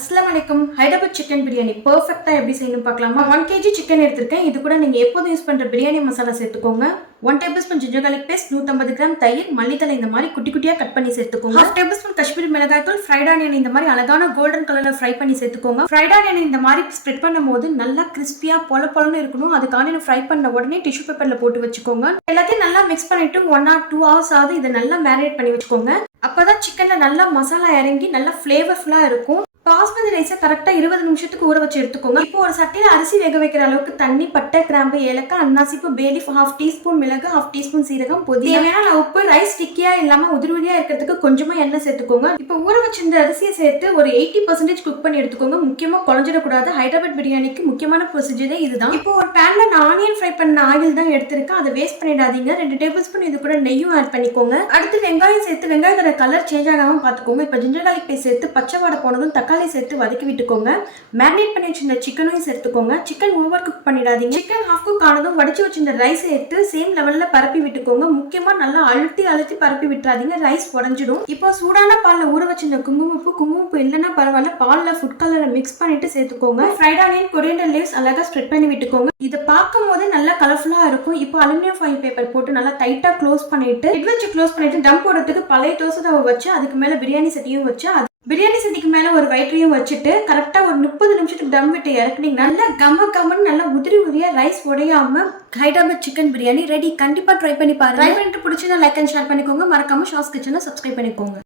அஸ்ஸலாமுஅலைக்கும். Hyderabad chicken biryani பெர்ஃபெக்ட்டா எப்படி செய்யணும் பார்க்கலாமா? 1 kg சிக்கன் எடுத்திருக்கேன். இது கூட நீங்க எப்போதும் யூஸ் பண்ற பிரியாணி மசாலா சேர்த்துக்கோங்க. 1 tablespoon ginger garlic paste, 150 gram தயிர், மல்லித்தலை இந்த மாதிரி குட்டி குட்டியா கட் பண்ணி சேர்த்துக்கோங்க. 1/2 டேபிள்ஸ்பூன் காஷ்மீரி மிளகாய் தூள், ஃப்ரைட் ஆனியன் இந்த மாதிரி அழகான கோல்டன் கலர்ல ஃப்ரை பண்ணி சேர்த்துக்கோங்க. ஃப்ரைட் ஆனியன் இந்த மாதிரி ஸ்ப்ரெட் பண்ணும்போது நல்லா கிறிஸ்பியா பொலன்னு இருக்கணும். அதுக்கு ஆனியன் ஃப்ரை பண்ண உடனே டிஷ்யூ பேப்பர்ல போட்டு வச்சுக்கோங்க. எல்லாத்தையும் நல்லா மிக்ஸ் பண்ணிட்டு 1 or 2 hours ஆகுது இதை நல்லா மேரினேட் பண்ணி வச்சுக்கோங்க. அப்பதான் சிக்கன்ல நல்லா மசாலா இறங்கி நல்லா ஃபிளேவர்ஃபுல்லா இருக்கும். பாஸ்மதி ரைஸை கரெக்டாக 20 நிமிஷத்துக்கு ஊற வச்சு எடுத்துக்கோங்க. இப்போ ஒரு சட்டியில் அரிசி வேக வைக்கிற அளவுக்கு தண்ணி, பட்டை, கிராம்பு, ஏலக்காய், அன்னாசிப்பு, பேலீஃப், 1/2 டீஸ்பூன் மிளகு, 1/2 டீஸ்பூன் சீரகம், தேவையான உப்பு, ரைஸ் ஸ்டிக்கியா இல்லாம உதிரியா இருக்கிறதுக்கு கொஞ்சமா எண்ணெய் சேர்த்துக்கோங்க. இப்போ ஊற வச்சிருந்த அரிசியை சேர்த்து ஒரு 80% குக் பண்ணி எடுத்துக்கோங்க. முக்கியமா குழஞ்சிடக்கூடாது. ஹைதராபாத் பிரியாணிக்கு முக்கியமான ப்ரொசீஜரே இதுதான். இப்போ ஒரு பேன்ல நான் ஆனியன் ஃப்ரை பண்ண ஆயில் தான் எடுத்திருக்கேன். அதை வேஸ்ட் பண்ணிடாதீங்க. 2 டேபிள் ஸ்பூன் இது கூட நெய்யும் ஆட் பண்ணிக்கோங்க. அடுத்து வெங்காயம் சேர்த்து வெங்காயத்தோட கலர் சேஞ்ச் ஆகாம பார்த்துக்கோங்க. இப்போ ஜிஞ்சர் garlic பேஸ்ட் சேர்த்து பச்சை வாடை போனதும் தக்காளி சேர்த்து வதக்கி விட்டுக்கோங்க. மேரினேட் பண்ணி வச்சிருந்த சிக்கனையும் சேர்த்துக்கோங்க. சிக்கன் ஓவர் குக் பண்ணிடாதீங்க. சிக்கன் ஹாஃப் குக் ஆனதும் வடிச்சு வச்சிருந்த ரைஸ் எடுத்து சேம் லெவல்ல பரப்பி விட்டுக்கோங்க. முக்கியமா நல்லா அழுத்தி பரப்பி விட்டுறாதீங்க, ரைஸ் உடைஞ்சிடும். இப்போ சூடான பால்ல ஊற வச்சிருந்த குங்குமப்பூ இல்லைன்னா பரவாயில்ல, பால்ல ஃபுட் கலரை மிக்ஸ் பண்ணிட்டு சேர்த்துக்கோங்க. ஃப்ரைட் ஆனியன், கொரியண்டர் லீவ்ஸ் அழகா ஸ்ப்ரெட் பண்ணி விட்டுக்கோங்க. இதை பார்க்கும் போது நல்லா கலர்ஃபுல்லா இருக்கும். இப்போ அலுமினியம் ஃபாயில் பேப்பர் போட்டு நல்லா டைட்டா க்ளோஸ் பண்ணிட்டு லிட் வச்சு க்ளோஸ் பண்ணிட்டு தம் போடுறதுக்கு பழைய தோசை தவா வச்சு அதுக்கு மேல பிரியாணி சட்டியும் வச்சு பிரியாணி சட்டிக்கு மேல ஒரு வயிற்றையும் வச்சுட்டு கரெக்டா ஒரு 30 நிமிஷத்துக்கு தம் விட்டு இறக்குனீங்கன்னா நல்லா கம்மன்னு நல்லா உதிரியா ரைஸ் உடையாம ஹைதராபாத் சிக்கன் பிரியாணி ரெடி. கண்டிப்பா ட்ரை பண்ணி பாருங்க. ட்ரை பண்ணிட்டு பிடிச்சா லைக் அண்ட் ஷேர் பண்ணிக்கோங்க. மறக்காம ஷாஸ் கிச்சனை சப்ஸ்கிரைப் பண்ணிக்கோங்க.